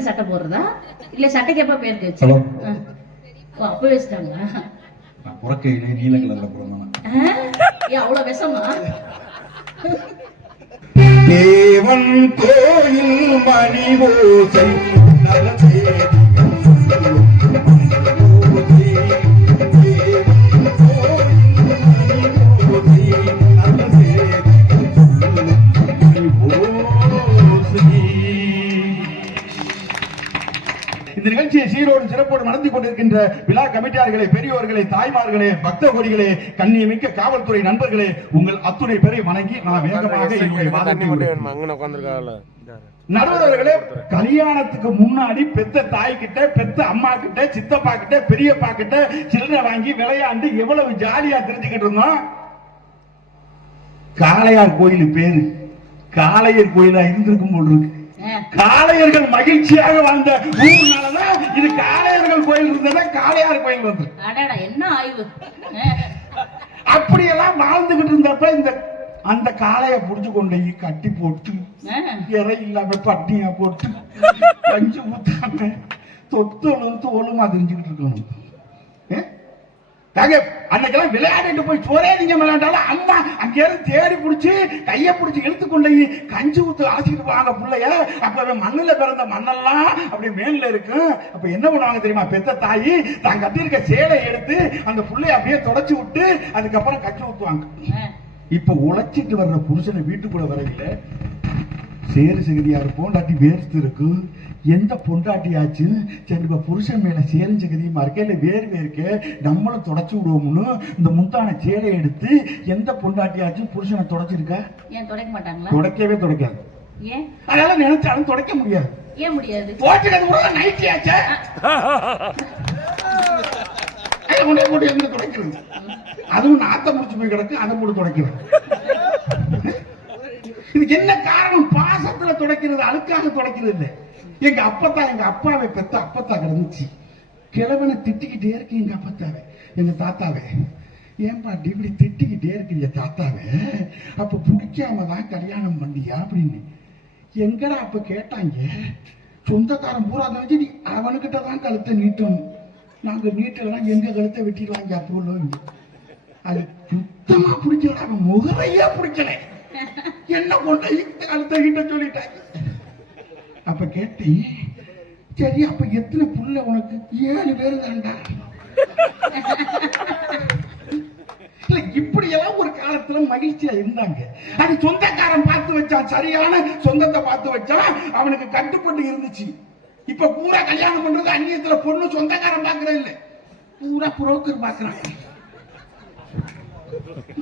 தானே சட்டை போடுறதா இல்ல சட்டைக்கு எப்ப பேருக்கு வச்சு அப்ப வச்சுட்டாங்களா? புறக்கையிலே நீல கலர்ல போறோம். அவ்வளவு விஷமா? தேவன் கோயில் மணி ஓசை இந்த நிகழ்ச்சியை சீரோடு சிறப்போடு நடத்தி கொண்டிருக்கின்ற விழா கமிட்டியார்களே, பெரியோர்களே, தாய்மார்களே, பக்த கோடிகளே, கண்ணியமிக்க காவல்துறை நண்பர்களே, உங்கள் அத்துணை பேரை வணங்கி நான் வேகமாக நடுவர்களே, கல்யாணத்துக்கு முன்னாடி பெத்த தாய் கிட்ட, பெத்த அம்மா கிட்ட, சித்தப்பா கிட்ட, பெரியப்பா கிட்ட சில்லறை வாங்கி விளையாண்டு எவ்வளவு ஜாலியா தெரிஞ்சுக்கிட்டு இருந்தோம். காளையார் கோயில் பேரு காளையர் கோயிலா இருந்திருக்கும் போல் இருக்கு. காளையர்கள் மகிழ்ச்சியாக வாழ்ந்த ஊர்னாலதான் இது காளையர்கள் கோயில் இருந்ததா காளையார் கோயில் வந்து. என்ன ஆய்வு? அப்படியெல்லாம் வாழ்ந்துகிட்டு இருந்தப்ப இந்த அந்த காளைய புடிச்சு கொண்டு கட்டி போட்டு இறை இல்லாம பட்டியா போட்டு கஞ்சி ஊத்தாம தொத்தலும் தோலுமா தெரிஞ்சுக்கிட்டு இருக்கணும். அன்னைக்கெல்லாம் விளையாடிட்டு போய் சோரே நீங்க விளையாண்டாலும் அம்மா அங்க இருந்து தேடி பிடிச்சி கைய பிடிச்சி இழுத்து கொண்டு கஞ்சி ஊத்து ஆசிக்கிட்டு போவாங்க பிள்ளைய. அப்ப மண்ணுல பிறந்த மண்ணெல்லாம் அப்படி மேல இருக்கு. அப்ப என்ன பண்ணுவாங்க தெரியுமா? பெத்த தாயி தான் கட்டியிருக்க சேலை எடுத்து அந்த பிள்ளைய அப்படியே தொடச்சு விட்டு அதுக்கப்புறம் கஞ்சி ஊத்துவாங்க. இப்ப உழைச்சிட்டு வர்ற புருஷனை வீட்டுக்குள்ள வரையில சேரு சகதியா இருப்போம் டாட்டி வேர்த்து இருக்கு. எந்த பொண்டாட்டியாச்சு சரி இப்ப புருஷன் மேல சேரும் சகதியுமா இருக்க இல்ல வேறு வேர்க்க நம்மளும் தொடச்சு விடுவோம்னு இந்த முந்தான சேலை எடுத்து எந்த பொண்டாட்டியாச்சும் புருஷனை தொடச்சிருக்கா? ஏன் துடைக்க மாட்டாங்களா? துடைக்கவே துடைக்காது. ஏன்? அதனால நினைச்சாலும் துடைக்க முடியாது. ஏன் முடியாது? போட்டுக்கிறது கூட நைட்டியாச்சா போட்டு எங்க துடைக்கிறது? அதுவும் நாத்த முடிச்சு போய் கிடக்கு, அதை போட்டு துடைக்கிறது. இதுக்கு என்ன காரணம்? பாசத்துல துடைக்கிறது, அழுக்காக துடைக்கிறது இல்லை. எங்க அப்பத்தா, எங்க அப்பாவை பெத்த அப்பத்தா கிடந்துச்சு. கிழவனை திட்டிக்கிட்டே இருக்கு எங்க அப்பத்தாவே, எங்க தாத்தாவே. ஏன் பாட்டி இப்படி திட்டிக்கிட்டே இருக்கிற தாத்தாவே? அப்ப பிடிக்காம தான் கல்யாணம் பண்ணியா அப்படின்னு. எங்கடா அப்ப கேட்டாங்க. சொந்தக்காரன் பூரா நினைச்சு நீ அவனுக்கிட்ட தான் கழுத்தை நீட்டணும். நாங்க நீட்டெல்லாம் எங்க கழுத்தை வெட்டிடலாங்க. அப்போ அது சுத்தமா பிடிக்கல. அவன் முகரையா பிடிக்கல. என்ன கொண்ட கழுத்தை கிட்ட சொல்லிட்டாங்க. அப்ப கேட்டி சரி அப்ப எத்தனை புள்ள உனக்கு? 7 பேரு தான்டா. இப்படி எல்லாம் ஒரு காலத்துல மகிழ்ச்சியா இருந்தாங்க. அது சொந்தக்காரன் பார்த்து வச்சான், சரியான சொந்தத்தை பார்த்து வச்சான், அவனுக்கு கட்டுப்பட்டு இருந்துச்சு. இப்ப பூரா கல்யாணம் பண்றது அந்நியத்துல பொண்ணு சொந்தக்காரன் பாக்குறது இல்ல, பூரா புரோக்கர் பாக்குறான்.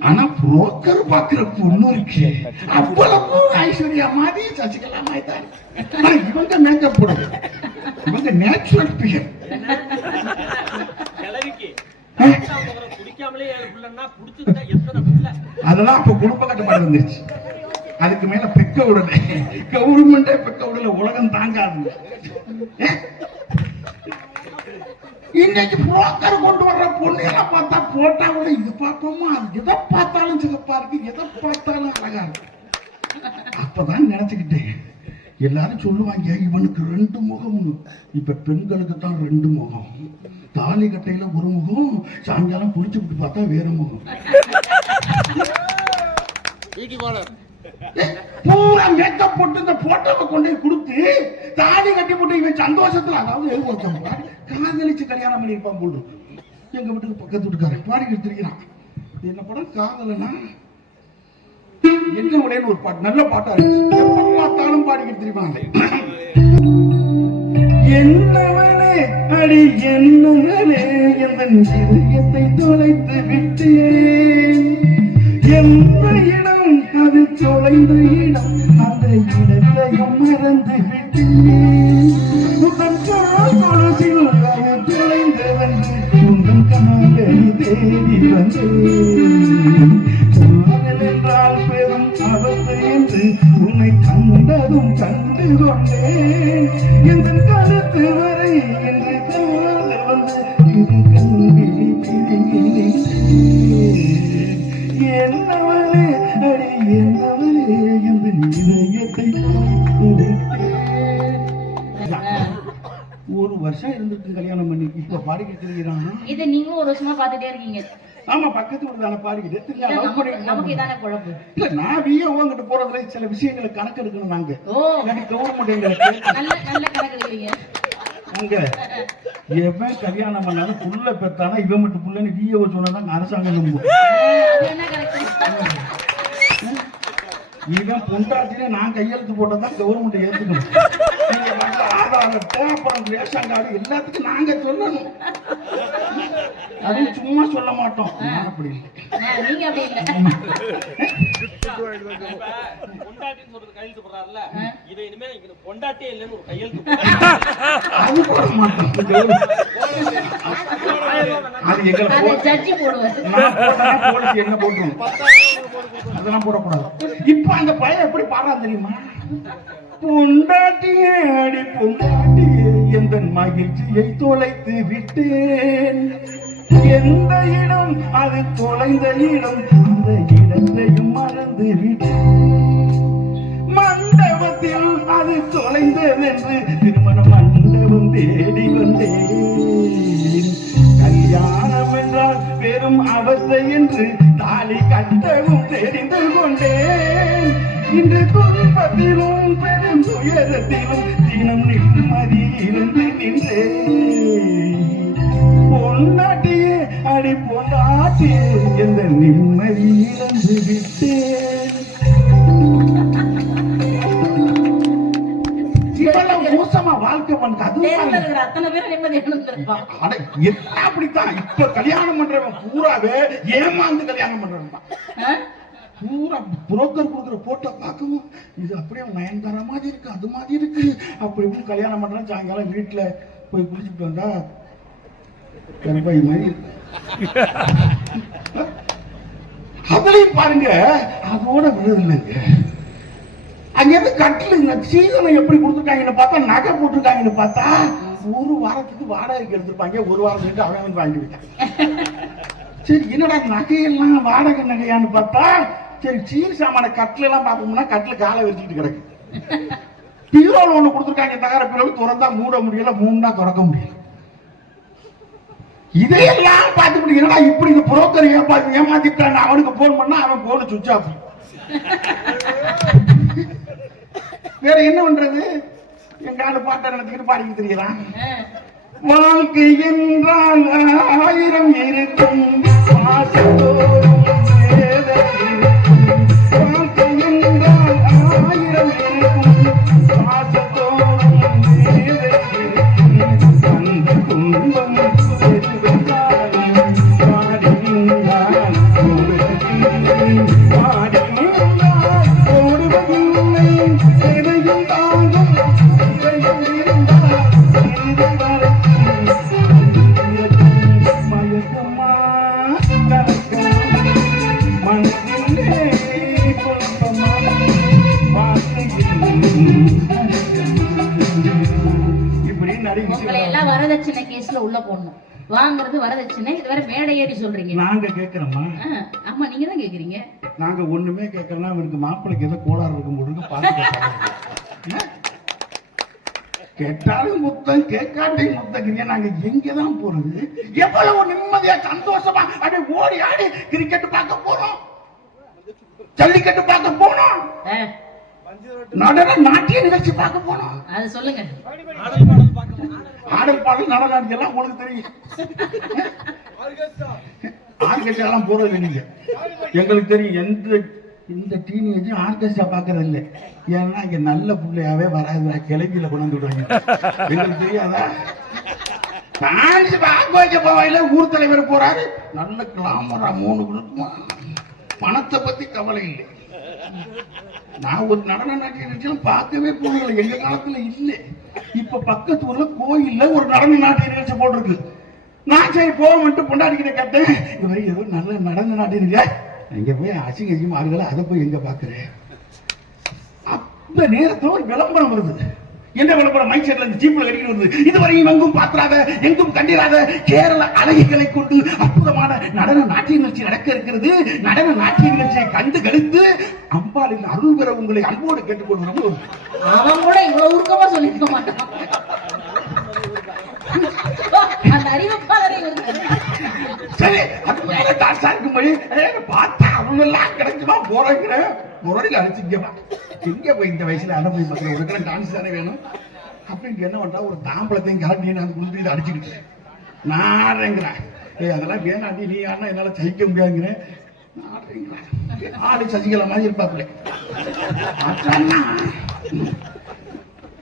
ஆனா புரோக்கர் பாக்குற பொண்ணு இருக்கு அவ்வளவு ஐஸ்வர்யா மாதிரி சசிகலா மாதிரி தான். இவங்க மேக்கப் போடுது, இவங்க நேச்சுரல் பிகர். அதெல்லாம் அப்ப குடும்ப கட்டுப்பாடு வந்துருச்சு. அதுக்கு மேல பெக்க விடல, கவர்மெண்டே பெக்க விடல, உலகம் தாங்காது. இன்னைக்கு புரோக்கர் கொண்டு வர்ற பொண்ணு எல்லாம் பார்த்தா போட்டா கூட இது பார்ப்போமா, எதை பார்த்தாலும் சிறப்பா இருக்கு, எதை பார்த்தாலும் அழகா இருக்கு. அப்பதான் நினைச்சுக்கிட்டேன். எல்லாரும் சொல்லுவாங்க இவனுக்கு 2 முகம். இப்ப பெண்களுக்கு தான் 2 முகம். தாலி கட்டையில ஒரு முகம், சாயங்காலம் குளிச்சு விட்டு பார்த்தா வேற முகம். பூரா மேக்கப் போட்டு இந்த போட்டோவை கொண்டு கொடுத்து தாலி கட்டி போட்டு இவன் சந்தோஷத்துல, அதாவது காதலிச்சு கல்யாணம் பண்ணிருப்பான் போட்டு. எங்க வீட்டுக்கு பக்கத்து வீட்டுக்காரன் பாடிக்கிட்டு இருக்கிறான். என்ன படம்? காதலனா என்ன உடையன்னு ஒரு பாட்டு, நல்ல பாட்டா இருந்துச்சு. எப்ப பார்த்தாலும் பாடிக்கிட்டு தெரியுமாங்க. என்னவனே அடி என்னவனே என் இதயத்தை தொலைத்து விட்டேன். எந்த இடம் அது தொலைந்த இடம், அந்த இடத்தையும் மறந்து விட்டேன். உங்கள் கொலுசில் அது தொலைந்து வந்து உங்கள் காதலை தேடி வந்தேன். காதல் என்றால் பெரும் ஆபத்து என்று உன்னை கண்டதும் கண்டு கொண்டேன். எந்த கருத்து வரை என்று காதல் வந்து இது கண்பிடி என்னவனே அடி என்னவனே எந்த இதயத்தை தான். ஒரு வருஷம் இருந்துட்டு கல்யாணம் பண்ணி இப்ப பாடிக்கிட்டு இருக்கிறான். இதை நீங்களும் ஒரு வருஷமா பாத்துட்டே இருக்கீங்க. ஆமா, பக்கத்து வீடு தானே பாடிக்கிட்டு திரும்ப லவ் பண்ணிட்டு. நமக்கு இதானே குழப்பு. இல்ல, நான் விஏஓங்கிட்ட போறதுல சில விஷயங்களை கணக்கு எடுக்கணும். நாங்க கவர்மெண்ட் நல்ல நல்ல கணக்கு எடுக்கிறீங்க. அங்க எவன் கல்யாணம் பண்ணாலும் புள்ள பெத்தானா இவன் மட்டும் புள்ளன்னு விஏஓ சொன்னதான் அரசாங்கம் நம்பும். இவன் பொண்டாட்டினே நான் கையெழுத்து போட்டதான் கவர்மெண்ட் ஏத்துக்கணும். நீங்க நல்ல ஆதாரம், தேவைப்படும் ரேஷன் கார்டு எல்லாத்துக்கும் நாங்க சொல்லணும். அதுவும் சும்மா சொல்ல மாட்டோம். அப்படி இல்லை, நீங்க அப்படி இல்லை. அது போட மாட்டோம். அது எங்களை ஜட்ஜி போடுவார். போலீஸ் என்ன போட்டுரும், அதெல்லாம் போடக்கூடாது. இப்ப அந்த பையன் எப்படி பாடுறான் தெரியுமா? பொண்டாட்டியே அடி பொண்டாட்டியே எந்த மகிழ்ச்சியை தொலைத்து விட்டேன். எந்த இடம் அது தொலைந்த இடம், அந்த இடத்தையும் மறந்து விட்டேன். மண்டபத்தில் அது தொலைந்ததென்று திருமண மண்டபம் தேடி வந்தேன். கல்யாணம் என்றால் பெரும் அவஸ்தை என்று தாலி கட்டவும் தெரிந்து கொண்டேன். இன்று துன்பத்திலும் பெரும் துயரத்திலும் தினம் நிம்மதியிலிருந்து நின்றேன். பொண்டாட்டியே அடி பொண்டாட்டியே எந்த நிம்மதியிலிருந்து விட்டேன். மோசமா வாழ்க்கை பண்ண அத்தனை பேர் நிம்மதி இருந்திருப்பான். அப்படித்தான் இப்ப கல்யாணம் பண்றவன் பூராவே ஏமாந்து கல்யாணம் பண்றவன் தான். பூரா புரோக்கர் கொடுக்குற போட்டோ பார்க்கவும் இது அப்படியே நயன்தாரா மாதிரி இருக்கு, அது மாதிரி இருக்கு, அப்படி இப்படின்னு கல்யாணம் பண்றேன். சாயங்காலம் வீட்டுல போய் குளிச்சுட்டு வந்தா கருப்பாய் மாதிரி இருக்கு. அதுலயும் பாருங்க, அதோட விடுதில்லைங்க. அங்க இருந்து கட்டிலுங்க சீதனை எப்படி கொடுத்துருக்காங்கன்னு பார்த்தா, நகை போட்டிருக்காங்கன்னு பார்த்தா ஒரு வாரத்துக்கு வாடகைக்கு எடுத்துருப்பாங்க. ஒரு வாரம் சென்று அவன் வந்து வாங்கிவிட்டான். சரி, என்னடா நகையெல்லாம் வாடகை நகையான்னு பார்த்தா, சரி சீர் சாமான கட்டில எல்லாம் பார்ப்போம்னா கட்டில காலை வச்சுக்கிட்டு கிடக்கு. பீரோல ஒண்ணு கொடுத்துருக்காங்க, தகர பீரோல திறந்தா மூட முடியல, மூணா திறக்க முடியல. இதையெல்லாம் பார்த்துக்கிட்டு என்னடா இப்படி இந்த புரோக்கர் ஏமாத்திட்டான். அவனுக்கு போன் பண்ணா அவன் போன் சுவிட்ச் ஆஃப். வேற என்ன பண்றது? எங்க ஆளு பாட்டை நடத்திக்கிட்டு பாடிக்கிட்டு தெரியலாம். வாழ்க்கை என்றால் 1000 இருக்கும், பாசத்தோடும் வாழ்க்கை என்றால் 1000 இருக்கும், பாசத்தோடும் அந்த துன்பம் வரதட்சணை கேஸ்ல உள்ள போடணும். வாங்குறது வரதட்சணை. இது வேற மேடை ஏறி சொல்றீங்க. நாங்க கேக்குறோமா? ஆமா, நீங்க தான் கேக்குறீங்க. நாங்க ஒண்ணுமே கேட்கலாம். அவருக்கு மாப்பிள்ளைக்கு ஏதோ கோளாறு இருக்கும் போது பார்த்து கேட்டாலும் முத்தம், கேட்காட்டையும் முத்தக்கிறீங்க. நாங்க எங்கதான் போறது? எவ்வளவு நிம்மதியா சந்தோஷமா அப்படி ஓடி ஆடி கிரிக்கெட் பார்க்க போறோம், ஜல்லிக்கட்டு பார்க்க போனோம், நடன நாட்டிய நிகழ்ச்சி பார்க்க போனோம். அது சொல்லுங்க. ஆடல் பாடல் நடனம் எல்லாம் உங்களுக்கு தெரியும். ஆர்கெஸ்ட்ரா எல்லாம் போறது நீங்க எங்களுக்கு தெரியும். இந்த டீனேஜ் ஆர்கெஸ்ட்ரா பாக்குறது இல்லை. ஏன்னா இங்க நல்ல பிள்ளையாவே வராது, கிளம்பியில கொண்டு விடுவாங்க. எங்களுக்கு தெரியாதா? டான்ஸ் பார்க்க வைக்க போவாயில ஊர் தலைவர் போறாரு, நல்ல கிளாமரா 3 கொடுக்குமா, பணத்தை பத்தி கவலை இல்லை. நான் ஒரு நடன நாட்டிய நிகழ்ச்சியும் பார்க்கவே போகல, எங்க காலத்துல இல்லை. இப்ப பக்கத்து ஊர்ல கோயில்ல ஒரு நடன நாட்டிய நிகழ்ச்சி போட்டிருக்கு. நான் சரி போக பொண்டாடிக்கிட்ட கேட்டேன், இந்த மாதிரி ஏதோ நல்ல நடன நாட்டிய நிகழ்ச்சி எங்க போய் அசிங்க ஆளுகளை அதை போய் எங்க பாக்குறேன். அந்த நேரத்தில் ஒரு விளம்பரம் வருது. என்ன விளம்பரம்? மைக் செட்ல இருந்து ஜீப்ல கட்டிட்டு வருது. இதுவரையும் எங்கும் பாத்திராத, எங்கும் கண்டிராத கேரள அழகிகளை கொண்டு அற்புதமான நடன நாட்டிய நிகழ்ச்சி நடக்க இருக்கிறது. நடன நாட்டிய நிகழ்ச்சியை கண்டு கழித்து அம்பாளின் அருள் பெற என்கிற உங்களை அன்போடு கேட்டுக்கொள்கிறோம். அவன் கூட இவ்வளவு உருக்கமா சொல்லிருக்க மாட்டான். அந்த அறிவிப்பாளரை சரி, அது மேல டான்ஸா இருக்கும்போது பார்த்தா அவங்க எல்லாம் கிடைக்குமா போறேங்கிற முரடியில் அடிச்சுக்கமா எங்க போய் இந்த வயசுல அனுமதி மக்கள் உனக்கு டான்ஸ் தானே வேணும் அப்படின்னு என்ன பண்றா, ஒரு தாம்பளத்தையும் கிளம்பி நான் குந்தியில் அடிச்சுக்கிட்டு நாடுறேங்கிறேன். அதெல்லாம் வேணாண்டி, நீ ஆனா என்னால சகிக்க முடியாதுங்கிறேன். ஆடு சசிகலா மாதிரி இருப்பாப்புல.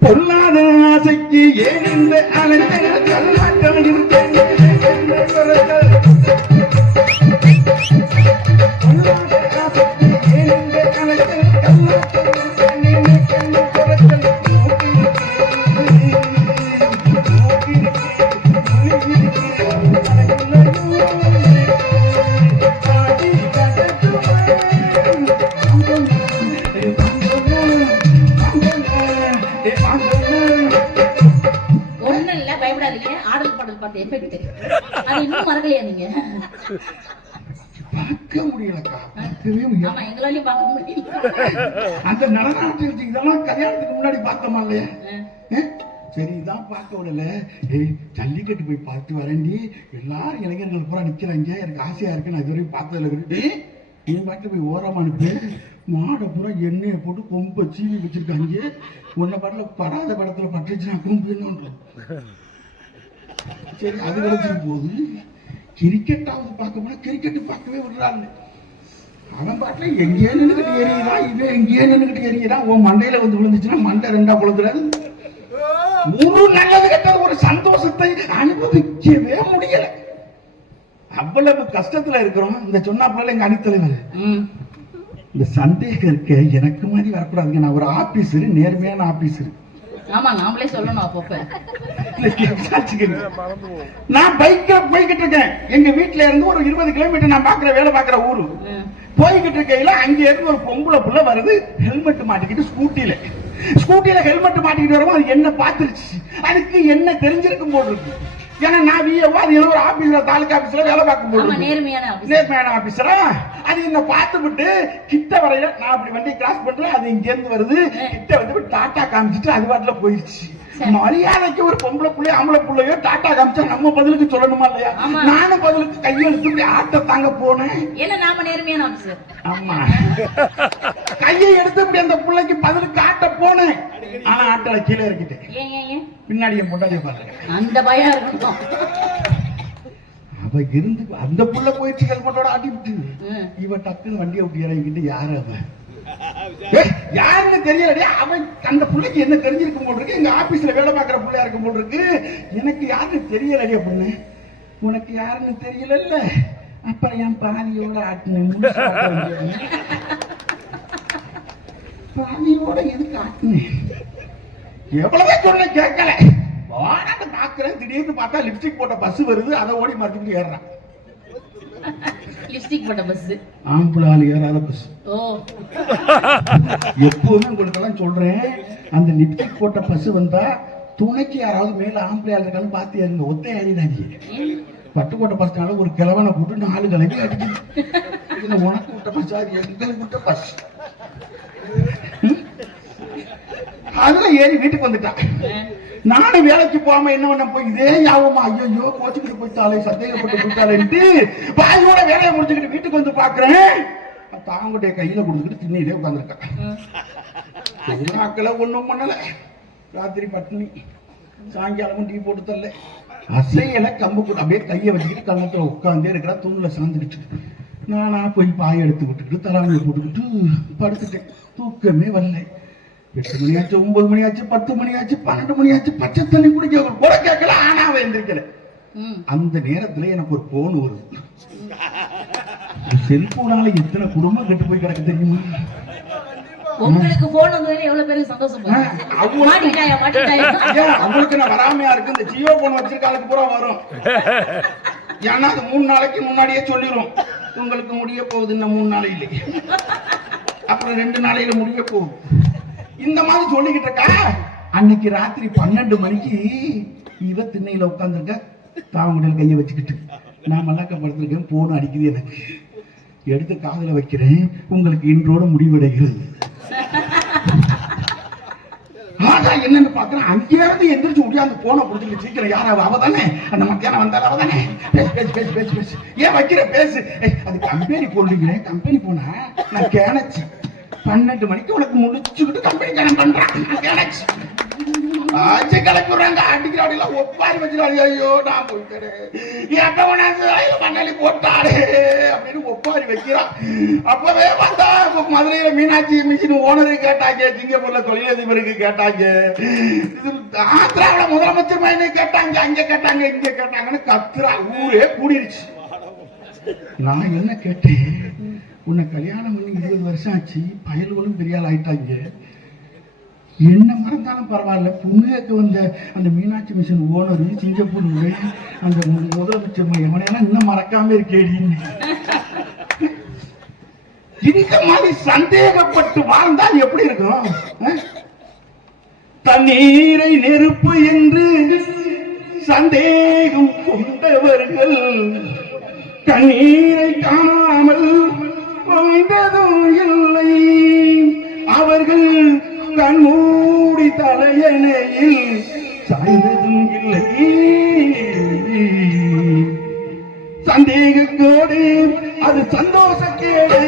பொல்லாத ஆசைக்கு ஏன் இந்த அலைச்சல் இருக்கேன். இன்னும் மறக்கலையா நீங்க? பார்க்க முடியலக்கா, பார்க்கவே முடியல. ஆமா, எங்களாலையும் பார்க்க முடியல. அந்த நடனாட்சி இதெல்லாம் கல்யாணத்துக்கு முன்னாடி பார்த்தோமா இல்லையா? சரி, இதான் பார்க்க விடல. ஜல்லிக்கட்டு போய் பார்த்து வரேன்டி, எல்லாரும் இளைஞர்கள் பூரா நிக்கிறாங்க, எனக்கு ஆசையா இருக்கு, நான் இதுவரையும் பார்த்ததுல இருக்கு. நீ பாட்டு போய் ஓரமா அனுப்பு, மாடை பூரா எண்ணெயை போட்டு கொம்ப சீவி வச்சிருக்காங்க. உன்னை பாட்டுல படாத படத்துல பட்டுச்சு, நான் கும்பிடுன்னு. சரி, அது கிடைச்சிட்டு போகுது. கிரிக்கெட்டாவது பார்க்க போனா கிரிக்கெட்டு பார்க்கவே விடுறாங்க. அவன் பாட்டுல எங்கேயே நின்றுகிட்டு எறிகிறான், இவன் எங்கேயே நின்றுகிட்டு எறிகிறான். உன் மண்டையில வந்து விழுந்துச்சுன்னா மண்டை ரெண்டா குழந்தைறாது. ஒரு நல்லது கெட்டது ஒரு சந்தோஷத்தை அனுபவிக்கவே முடியல. அவ்வளவு கஷ்டத்துல இருக்கிறோம். இந்த சொன்னாப்புல எங்க அணித்தலைவர் இந்த சந்தேகம் இருக்க எனக்கு மாதிரி வரக்கூடாதுங்க. நான் ஒரு ஆபீசரு, நேர்மையான ஆபீசரு. ஆமா, நாமளே சொல்லணும் அப்பப்ப. நான் பைக்ல போய்கிட்டு இருக்கேன். எங்க வீட்டுல இருந்து ஒரு 20 கிலோமீட்டர் நான் பாக்குற வேலை பாக்குற ஊரு. போய்கிட்டு இருக்கையில அங்க இருந்து ஒரு பொம்பளை புள்ள வருது, ஹெல்மெட் மாட்டிக்கிட்டு ஸ்கூட்டில ஹெல்மெட் மாட்டிக்கிட்டு வரவும் அது என்ன பாத்துருச்சு. அதுக்கு என்ன தெரிஞ்சிருக்கும் போது இருக்கு. ஏன்னா நான் ஒரு ஆபீஸ்ல, தாலுகா ஆபீஸ்ல வேலை பார்க்கும் போது நேர்மையான ஆபீசரா அது என்ன பார்த்துவிட்டு கிட்ட வரையில நான் அப்படி வண்டி கிராஸ் பண்றேன். அது இங்க இருந்து வருது, கிட்ட வந்து டாட்டா காமிச்சிட்டு அது பாட்டுல போயிடுச்சு. மரியாதைக்கு ஒரு பொம்பளை புள்ளையோ ஆம்பளை புள்ளையோ டாட்டா காமிச்சா நம்ம பதிலுக்கு சொல்லணுமா இல்லையா? நானும் பதிலுக்கு கையெழுத்து ஆட்ட தாங்க போனேன். ஏன்னா நாம நேர்மையான ஆபீசர். ஆமா, கையை எடுத்து இப்படி அந்த பிள்ளைக்கு பதிலுக்கு ஆட்ட போனேன். ஆனா ஆட்டல கீழே இறக்கிட்டேன். பின்னாடி என் பொண்டாடிய பாருங்க, அந்த பயம் இருக்கும். அவ இருந்து அந்த புள்ள போயிடுச்சு, ஹெல்மெட்டோட ஆட்டி விட்டு இவ டக்குன்னு வண்டியை விட்டு இறங்கிட்டு யாரு அவன் யாருன்னு தெரியல. அவன் அந்த பிள்ளைக்கு என்ன தெரிஞ்சிருக்கும் போல் இருக்கு. எங்க ஆபீஸ்ல வேலை பார்க்கிற பிள்ளையா இருக்கும் போல் இருக்கு. எனக்கு யாருன்னு தெரியலடி அப்படின்னு. உனக்கு யாருன்னு தெரியல, அப்புறம் என் பாதியோட ஆட்டினேன். பாதியோட எதுக்கு ஆட்டினேன்? எவ்வளவே சொல்ல கேட்கல. பாக்குறேன், திடீர்னு பார்த்தா லிப்ஸ்டிக் போட்ட பஸ் வருது, அதை ஓடி மறைச்சிட்டு ஏறான். லிப்ஸ்டிக் போட்ட பஸ், ஆம்பளை ஆள் ஏறாத பஸ். எப்பவுமே உங்களுக்கு எல்லாம் சொல்றேன், அந்த லிப்ஸ்டிக் போட்ட பஸ் வந்தா துணைக்கு யாராவது மேல ஆம்பளை ஆள் இருக்கான்னு பார்த்து ஏறுங்க, ஒத்தை ஏறிடாதீங்க. பட்டுக்கோட்டை பஸ்னால ஒரு கிழவனை கூட்டு 4 கிழமை அடிக்குது. உனக்கு விட்ட பஸ், அது எங்களுக்கு விட்ட பஸ். அதுல ஏறி வீட்டுக்கு வந்துட்டான். நானும் வேலைக்கு போகாம என்ன பண்ண போய் இதே யாபமா, ஐயோ கோச்சுக்கிட்டு போயிட்டாலே, சந்தேகப்பட்டு போயிட்டாலேன்ட்டு பாயோட வேலையை முடிச்சுக்கிட்டு வீட்டுக்கு வந்து பாக்குறேன். தாங்குடைய கையில கொடுத்துக்கிட்டு திண்ணையிலே உட்காந்துருக்கான். ஒண்ணும் பண்ணல, ராத்திரி பட்டினி, சாயங்காலமும் டீ போட்டு தரல, அசையல, கம்பு கூட அப்படியே கையை வச்சுக்கிட்டு கண்ணத்துல உட்காந்தே இருக்கிறா. தூண்ல சாந்துக்கிட்டு நானா போய் பாயை எடுத்து விட்டுக்கிட்டு தலைவலியை போட்டுக்கிட்டு படுத்துட்டேன். தூக்கமே வரல. 8 மணி ஆச்சு, 9 மணி ஆச்சு, 10 மணி ஆச்சு, 12 மணி ஆச்சு. பச்சை தண்ணி குடிக்க கூட கேட்கல, ஆனா அவன் எந்திரிக்கல. அந்த நேரத்துல எனக்கு ஒரு போன் வருது. செல்போனால எத்தனை குடும்பம் கெட்டு போய் கிடக்கு தெரியுமா? உங்களுக்கு போன் வந்ததுல எவ்வளவு பேருக்கு சந்தோஷம். அவங்களுக்கு நான் வராமையா இருக்கு. இந்த ஜியோ போன் வச்சிருக்காளுக்கு பூரா வரும். ஏன்னா அது 3 நாளைக்கு முன்னாடியே சொல்லிடும், உங்களுக்கு முடிய போகுது, இன்னும் 3 நாளையில, அப்புறம் 2 நாளையில முடிய போகுது. இந்த மாதிரி சொல்லிக்கிட்டு இருக்கா. அன்னைக்கு ராத்திரி 12 மணிக்கு இவ திண்ணையில உட்காந்துருக்க, தாவங்குடியில் கையை வச்சுக்கிட்டு. நான் மல்லாக்க படுத்திருக்கேன், போன் அடிக்குது. எனக்கு எடுத்து காதுல வைக்கிறேன், உங்களுக்கு இன்றோட முடிவடைகிறது. என்னடா என்னன்னு பாக்குறேன், அங்கே இருந்து எந்திரிச்சு முடியாது போன புடிச்சிட்டு சீக்கிரம் யார் அவ தானே அந்த மத்தியானம் வந்தாலும் அவ தானே, பேசு பேசு பேசு பேசு பேசு ஏன் வைக்கிற பேசு. அது கம்பெனி போடுறீங்களே, கம்பெனி போனா நான் கேனச்சு 12 மணிக்கு உனக்கு முடிச்சுக்கிட்டு கம்பெனி கடன் பண்றேன் கேனச்சு ஆச்சு கிளப்பிடுறாங்க. அடிக்கிறாடிலாம் ஒப்பாரி வச்சுக்காடி. ஐயோ நான் போயிட்டேன், எப்ப மண்ணாளி போட்டாடு அப்படின்னு ஒப்பாரி வைக்கிறான். அப்பவே வந்தா மதுரையில மீனாட்சி மிஷின் ஓனருக்கு கேட்டாங்க, சிங்கப்பூர்ல தொழிலதிபருக்கு கேட்டாங்க, ஆந்திராவில முதலமைச்சர் மைனு கேட்டாங்க, அங்க கேட்டாங்க இங்க கேட்டாங்கன்னு கத்துறா. ஊரே கூடிருச்சு. நான் என்ன கேட்டேன், உன்னை கல்யாணம் பண்ணி 20 வருஷம் ஆச்சு, பயல்களும் பெரிய ஆள் ஆயிட்டாங்க, என்ன மறந்தாலும் பரவாயில்ல, புண்ணியக்கு வந்த அந்த மீனாட்சி மிஷன் ஓனர் சிங்கப்பூர் அந்த முதலமைச்சர் எவனையெல்லாம் இன்னும் மறக்காம இருக்கேடின்னு. இந்த மாதிரி சந்தேகப்பட்டு வாழ்ந்தால் எப்படி இருக்கும்? தண்ணீரை நெருப்பு என்று சந்தேகம் கொண்டவர்கள் கண்ணீரை காணாமல் வாழ்ந்ததும் இல்லை. அவர்கள் கண்மூடி தலையணையில் சாய்ந்ததும் இல்லை. சந்தேகத்தோடு அது சந்தோஷக்கேடு,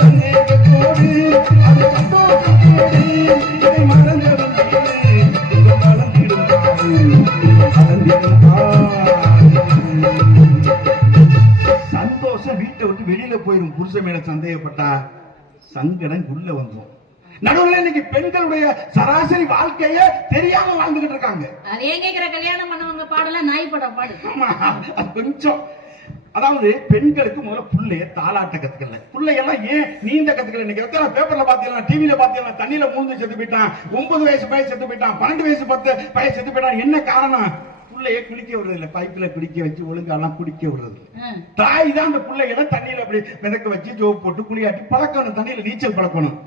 சந்தேகத்தோடு அது சந்தோஷக்கேடு, இதை மறந்ததும் சந்தோஷம் வீட்டை விட்டு வெளியில போயிரும். புருஷன் மேல சந்தேகப்பட்டா சங்கடம் உள்ள வந்துடும். நடுவில் இன்னைக்கு பெண்களுடைய சராசரி வாழ்க்கைய தெரியாம வாழ்ந்துகிட்டு இருக்காங்க. அதே கேக்குற கல்யாணம் பண்ணவங்க பாடலாம் நாய் படம் பாடு. அது கொஞ்சம், அதாவது பெண்களுக்கு முதல்ல புள்ளைய தாளாட்ட கத்துக்கல. புள்ளையெல்லாம் ஏன் நீந்த கத்துக்கல? இன்னைக்கு எத்தனை பேப்பர்ல பாத்தீங்கன்னா, டிவில பாத்தீங்கன்னா, தண்ணியில மூழ்கி செத்து போயிட்டான், 9 வயசு பையன் செத்து போயிட்டான், 12 வயசு 10 பையன் செத்து போயிட்டான். என்ன காரணம்? புள்ளைய குளிக்க விடுறது இல்ல, பைப்ல குடிக்க வச்சு ஒழுங்காலாம் குடிக்க விடுறது. தாய் தான் அந்த பிள்ளைகளை தண்ணியில அப்படி மிதக்க வச்சு ஜோப் போட்டு குளியாட்டி பழக்கணும், தண்ணியில நீச்சல் பழக்கணும்.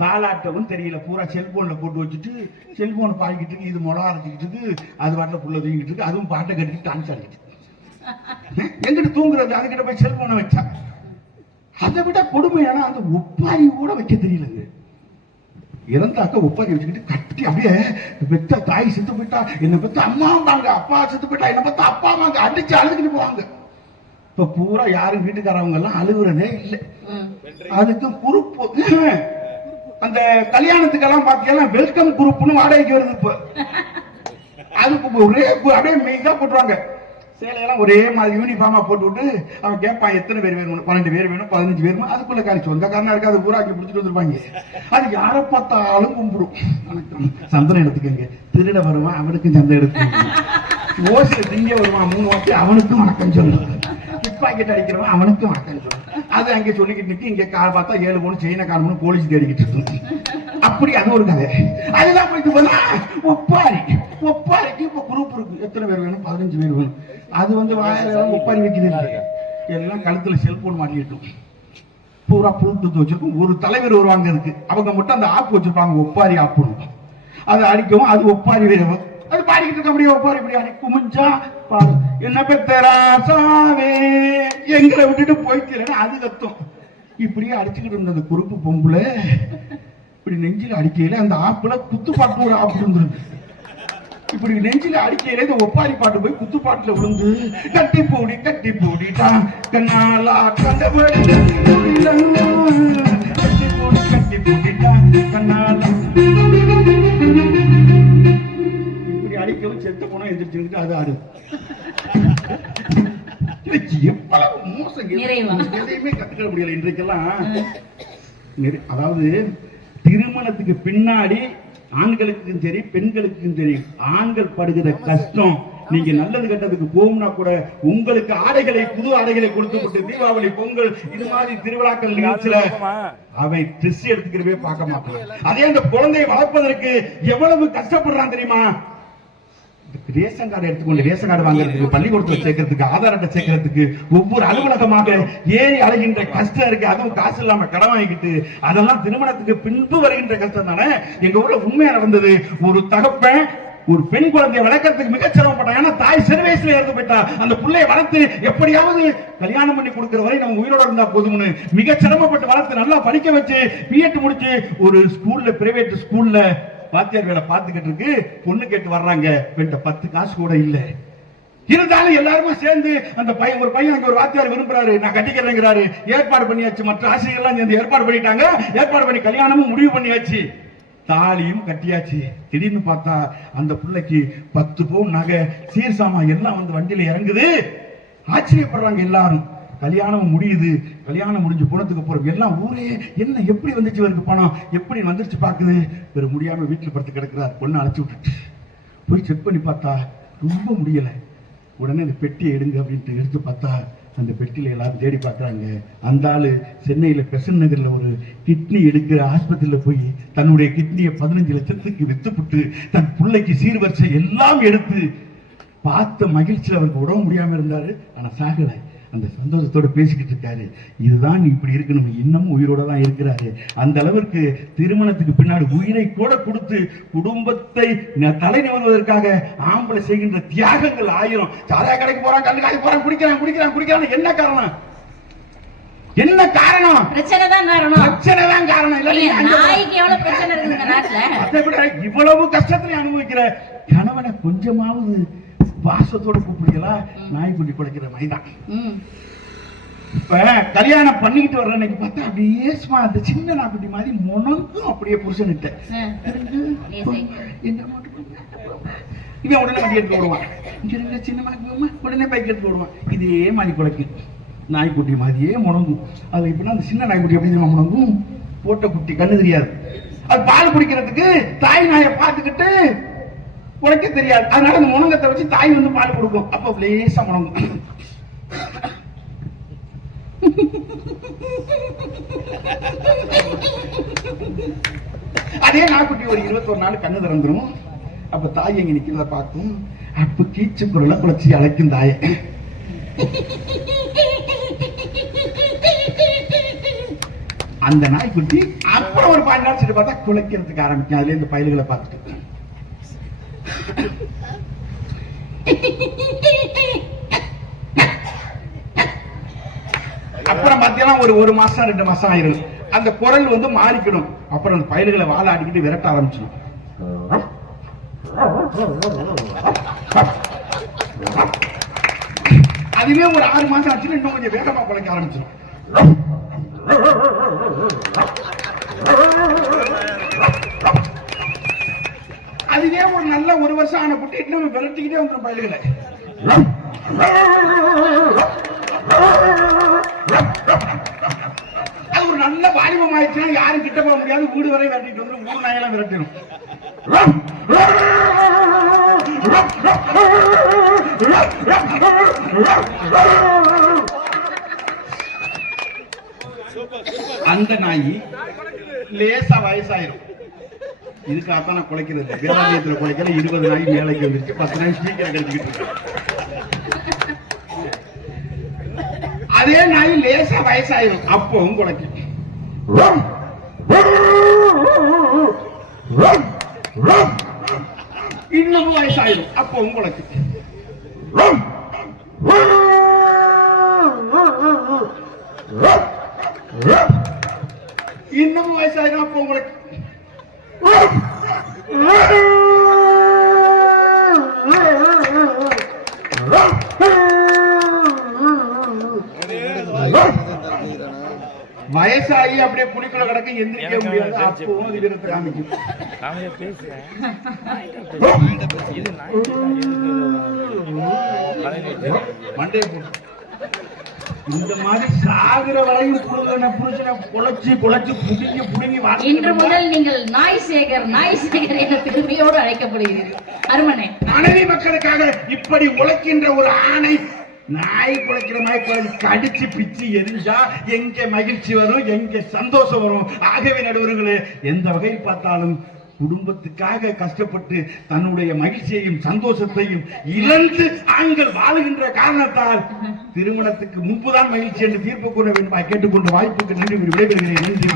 தாளாட்டவும் தெரியல, பூரா செல்போன்ல போட்டு வச்சுட்டு செல்போனை பாடிக்கிட்டு இருக்கு, இது மொளா அரைச்சிக்கிட்டு அது பாட்டில் புள்ள தூங்கிட்டு இருக்கு, அதுவும் பாட்டை கட்டிட்டு டான்ஸ் ஆடிக்கிட்டு எங்கிட்ட தூங்குறது, அதுக்கிட்ட போய் செல்போனை வச்சா. அதை விட கொடுமையான அந்த ஒப்பாரி கூட வைக்க தெரியலங்க. இறந்தாக்க ஒப்பாரி வச்சுக்கிட்டு கட்டி அப்படியே பெத்த தாய் செத்து போயிட்டா, என்ன பெத்த அம்மாவாங்க, அப்பா செத்து போயிட்டா, என்ன பெத்த அப்பாவாங்க, அடிச்சு அழுதுகிட்டு போவாங்க. இப்ப பூரா யாரும் வீட்டுக்காரவங்க எல்லாம் அழுகுறதே இல்லை. அதுக்கு குரூப், அந்த கல்யாணத்துக்கெல்லாம் பாத்தீங்கன்னா வெல்கம் குரூப்னு வாடகைக்கு வருது. இப்ப அதுக்கு ஒரே அப்படியே மெயினா போட்டுருவாங்க, சேலையெல்லாம் ஒரே மாதிரி யூனிஃபார்மா போட்டு விட்டு அவன் கேட்பான் எத்தனை பேர் வேணும், 12 பேர் வேணும், 15 பேர் வேணும். அதுக்குள்ள காலி சொந்தக்காரனா இருக்காது, பூரா அங்கே பிடிச்சிட்டு வந்துருப்பாங்க. அது யாரை பார்த்தாலும் கும்பிடும். வணக்கம், சந்தனம் எடுத்துக்கங்க. திருட வருவான், அவனுக்கும் சந்தனம் எடுத்துக்கங்க. ஓசில திங்க வருவான், 3 வாட்டி அவனுக்கும் வணக்கம் சொல்லணும். பாக்கெட் அடிக்கிறவன் அவனுக்கும் வணக்கம் சொல்லணும். அது அங்கே சொல்லிக்கிட்டு நிற்கும். இங்க கால் பார்த்தா 7 பொண்ணு சைனா காரணம் போலீஸ் தேடிக்கிட்டு இருக்கு. அப்படி அது ஒரு கதை. அதுதான் போயிட்டு போனா ஒப்பாரி. ஒப்பாரிக்கு இப்ப குரூப் இருக்கு, எத்தனை பேர் வேணும், 15 பேர் வேணும். அது வந்து ஒப்பாரி வைக்கிறது எல்லாம் கழுத்துல செல்போன் மாட்டிக்கிட்டோம், பூரா ப்ளூடூத் வச்சிருக்கும். ஒரு தலைவர் வருவாங்க இருக்கு, அவங்க மட்டும் அந்த ஆப் வச்சிருப்பாங்க, ஒப்பாரி ஆப்புணும். அது அடிக்கவும் அது ஒப்பாரி வேணும். அது பாடிக்கிட்டு இருக்க முடியும். ஒப்பாரி இப்படி அடி குமிஞ்சா பாடு, என்ன பெத்தராசாவே எங்களை விட்டுட்டு போயிட்டு அது கத்தும். இப்படியே அடிச்சுக்கிட்டு இருந்த அந்த குறுப்பு பொம்புல இப்படி நெஞ்சில அடிக்கையில அந்த ஆப்புல குத்துப்பாட்டு ஒரு ஆப்பு இருந்துருக்கு. இப்படி நெஞ்சில அடிக்கையில இந்த ஒப்பாரி பாட்டு போய் குத்துப்பாட்டுல விழுந்து கட்டி போடிட்டா கண்ணாலா கண்டபடி கட்டி போடிட்டா கண்ணாலா இப்படி அடிக்கவும் செத்து போனா எந்திரிச்சுக்கிட்டு அது ஆடு. எவ்வளவு மோசம், எதையுமே கத்துக்க முடியல இன்றைக்கெல்லாம். அதாவது திருமணத்துக்கு பின்னாடி ஆண்களுக்கும் சரி பெண்களுக்கும் சரி ஆண்கள் படுகிற கஷ்டம். நீங்க நல்லது கெட்டதுக்கு போகும்னா கூட உங்களுக்கு ஆடைகளை, புது ஆடைகளை கொடுத்து விட்டு தீபாவளி, பொங்கல் இது மாதிரி திருவிழாக்கள் நிகழ்ச்சியில அவை ட்ரெஸ் எடுத்துக்கிறவே பார்க்க மாட்டான். அதே அந்த குழந்தையை வளர்ப்பதற்கு எவ்வளவு கஷ்டப்படுறான் தெரியுமா? ரேஷன் கார்டு எடுத்துக்கொண்டு ரேஷன் கார்டு வாங்குறதுக்கு, பள்ளிக்கூடத்தில் சேர்க்கறதுக்கு, ஆதார் அட்டை சேர்க்கறதுக்கு, ஒவ்வொரு அலுவலகமாக ஏறி அலைகின்ற கஷ்டம் இருக்கு. அதுவும் காசு இல்லாம கடன் வாங்கிக்கிட்டு, அதெல்லாம் திருமணத்துக்கு பின்பு வருகின்ற கஷ்டம் தானே. எங்க ஊர்ல உண்மையா நடந்தது. ஒரு தகப்பன் ஒரு பெண் குழந்தையை வளர்க்கறதுக்கு மிக சிரமப்பட்டான். ஏன்னா தாய் சிறு வயசுல இறந்து போயிட்டா. அந்த பிள்ளையை வளர்த்து எப்படியாவது கல்யாணம் பண்ணி கொடுக்கிற வரை நம்ம உயிரோட இருந்தா போதும்னு மிக சிரமப்பட்டு வளர்த்து நல்லா படிக்க வச்சு பிஎட் முடிச்சு ஒரு ஸ்கூல்ல, பிரைவேட் ஸ்கூல்ல வாத்தியார் வேலை பார்த்துக்கிட்டு இருக்கு. பொண்ணு கேட்டு வர்றாங்க. என்கிட்ட 10 காசு கூட இல்ல. இருந்தாலும் எல்லாருமே சேர்ந்து அந்த பையன் ஒரு பையன் அங்க ஒரு வாத்தியார் விரும்புறாரு, நான் கட்டிக்கிறேங்கிறாரு. ஏற்பாடு பண்ணியாச்சு. மற்ற ஆசிரியர்கள்லாம் சேர்ந்து ஏற்பாடு பண்ணிட்டாங்க. ஏற்பாடு பண்ணி கல்யாணமும் முடிவு பண்ணியாச்சு. தாலியும் கட்டியாச்சு. திடீர்னு பார்த்தா அந்த பிள்ளைக்கு 10 பவுன் நகை, சீர்சாமா எல்லாம் வந்து வண்டியில இறங்குது. ஆச்சரியப்படுறாங்க எல்லாரும். கல்யாணம் முடியுது. கல்யாணம் முடிஞ்சு போனதுக்கு அப்புறம் எல்லாம் ஊரே என்ன எப்படி வந்துச்சு இவருக்கு பணம், எப்படி வந்துருச்சு பாக்குது. வேற முடியாம வீட்டுல படுத்து கிடக்குறாரு. பொண்ணு அழைச்சு விட்டுட்டு போய் செக் பண்ணி பார்த்தா ரொம்ப முடியல. உடனே அந்த பெட்டியை எடுங்க அப்படின்ட்டு எடுத்து பார்த்தா அந்த பெட்டியில எல்லாரும் தேடி பார்க்கறாங்க. அந்த ஆளு சென்னையில பெசன் நகர்ல ஒரு கிட்னி எடுக்கிற ஆஸ்பத்திரியில போய் தன்னுடைய கிட்னியை 15 லட்சத்துக்கு வித்துப்புட்டு தன் பிள்ளைக்கு சீர்வரிசை எல்லாம் எடுத்து பார்த்த மகிழ்ச்சியில் அவருக்கு உடம்பு முடியாம இருந்தாரு. ஆனா சாகலை. அந்த சந்தோஷத்தோட பேசிக்கிட்டு இருக்காரு. இதுதான் இப்படி இருக்கணும். இன்னமும் உயிரோட தான் இருக்கிறாரு. அந்த அளவிற்கு திருமணத்துக்கு பின்னாடி உயிரை கூட கொடுத்து குடும்பத்தை தலை நிமிர்வதற்காக ஆம்பளை செய்கின்ற தியாகங்கள் 1000. சாராய கடைக்கு போறான், கல்லு காய்ச்சி போறான், குடிக்கிறான். என்ன காரணம்? என்ன காரணம்? பிரச்சனை தான் காரணம். பிரச்சனை தான் காரணம். நாய்க்கு எவ்வளவு பிரச்சனை இருக்குங்க நாட்டுல. அதை விட இவ்வளவு கஷ்டத்தை அனுபவிக்கிற கணவனை கொஞ்சமாவது பாசத்தோட கூப்பிடுங்களா? நாய்க்குட்டி குலைக்கிற மாதிரிதான். இப்ப கல்யாணம் பண்ணிக்கிட்டு வர்ற அன்னைக்கு பார்த்தா அப்படியே அந்த சின்ன நாய்க்குட்டி மாதிரி முனங்கும் அப்படியே புருஷன்கிட்ட. இவன் உடனே வண்டி எடுத்து போடுவான். இங்க சின்ன மாதிரி உடனே பைக் எடுத்து போடுவான். இதே மாதிரி குலைக்கும். நாய்க்குட்டி மாதிரியே முனங்கும். அது இப்படின்னா அந்த சின்ன நாய்க்குட்டி எப்படி தெரியுமா முனங்கும்? போட்ட குட்டி கண்ணு தெரியாது. அது பால் குடிக்கிறதுக்கு தாய் நாயை பார்த்துக்கிட்டு உழைக்க தெரியாது. அதனால அந்த முனங்கத்தை வச்சு தாய் வந்து பால் கொடுக்கும். அப்ப லேசா முனங்கும். அதே நாய்க்குட்டி ஒரு 21 நாள் கண்ணு திறந்துரும். அப்ப தாய் எங்க நிக்கிறத பார்க்கும். அப்ப கீச்சு குரலை குலைச்சி அழைக்கும் தாயை. அந்த நாய்க்குட்டி அப்புறம் ஒரு 5 நாள் சரி பார்த்தா குலைக்கிறதுக்கு ஆரம்பிக்கும். அதுல இந்த பயல்களை பார்த்துட்டு அப்புறம் மத்தியெல்லாம் ஒரு மாசம் 2 மாசம் ஆயிரும். அந்த குரல் வந்து மாறிக்கணும். அப்புறம் அந்த பயல்களை வாழ அடிக்கிட்டு விரட்ட ஆரம்பிச்சிடும். அதுவே ஒரு 6 மாசம் ஆச்சுன்னா இன்னும் கொஞ்சம் வேகமா குலைக்க ஆரம்பிச்சிடும். அதுவே ஒரு நல்ல 1 வருஷம் ஆன குட்டி நம்ம விரட்டிக்கிட்டே வந்துடும் பயல்களை. அது ஒரு நல்ல வாலிபம் ஆயிடுச்சுன்னா யாரும் கிட்ட போக முடியாது. வீடு வரை விரட்டிட்டு வந்துடும். 3 நாயெல்லாம் விரட்டிடும். அந்த நாய் லேசா வயசாயிரும். இதுக்காகத்தான் நான் குலைக்கிறது. வேதாந்தியத்துல குலைக்கிற 20 நாய் மேலைக்கு வந்துருச்சு. 10 நாய் சீக்கிரம் கிடைச்சிக்கிட்டு இருக்கு. அதே நாய் லேசா வயசாயிரும். அப்பவும் குலைக்கும். இன்னமும் வயசாயிரும். அப்பவும் குலைக்கும். இன்னமும் வயசாயிரும். அப்பவும் குலைக்கும். வயசாகி அப்படியே புலிக்குள்ள கிடக்க எந்திரிக்க முடியாது. அப்பவும் வீரத்தை காமிக்கும். மண்டே இந்த மாதிரி சாகிற வரையும் புருஷனை குலைச்சு புடுங்கி இன்று முதல் நீங்கள் நாய் சேகர் என்ற பெருமையோடு அழைக்கப்படுகிறீர்கள். அருமனே, மனைவி மக்களுக்காக இப்படி உழைக்கின்ற ஒரு ஆணை நாய் குலைக்கிற மாதிரி குலைச்சி கடிச்சு பிச்சு எரிஞ்சா எங்க மகிழ்ச்சி வரும், எங்க சந்தோஷம் வரும். ஆகவே நடுவர்களே, எந்த வகையில் பார்த்தாலும் குடும்பத்துக்காக கஷ்டப்பட்டு தன்னுடைய மகிழ்ச்சியையும் சந்தோஷத்தையும் இழந்து ஆண்கள் வாழுகின்ற காரணத்தால் திருமணத்துக்கு முன்புதான் மகிழ்ச்சி என்று தீர்ப்பு கூற வேண்டும் கேட்டுக்கொண்ட வாய்ப்புக்கு நன்றி விடைபெறுகிறேன். நன்றி.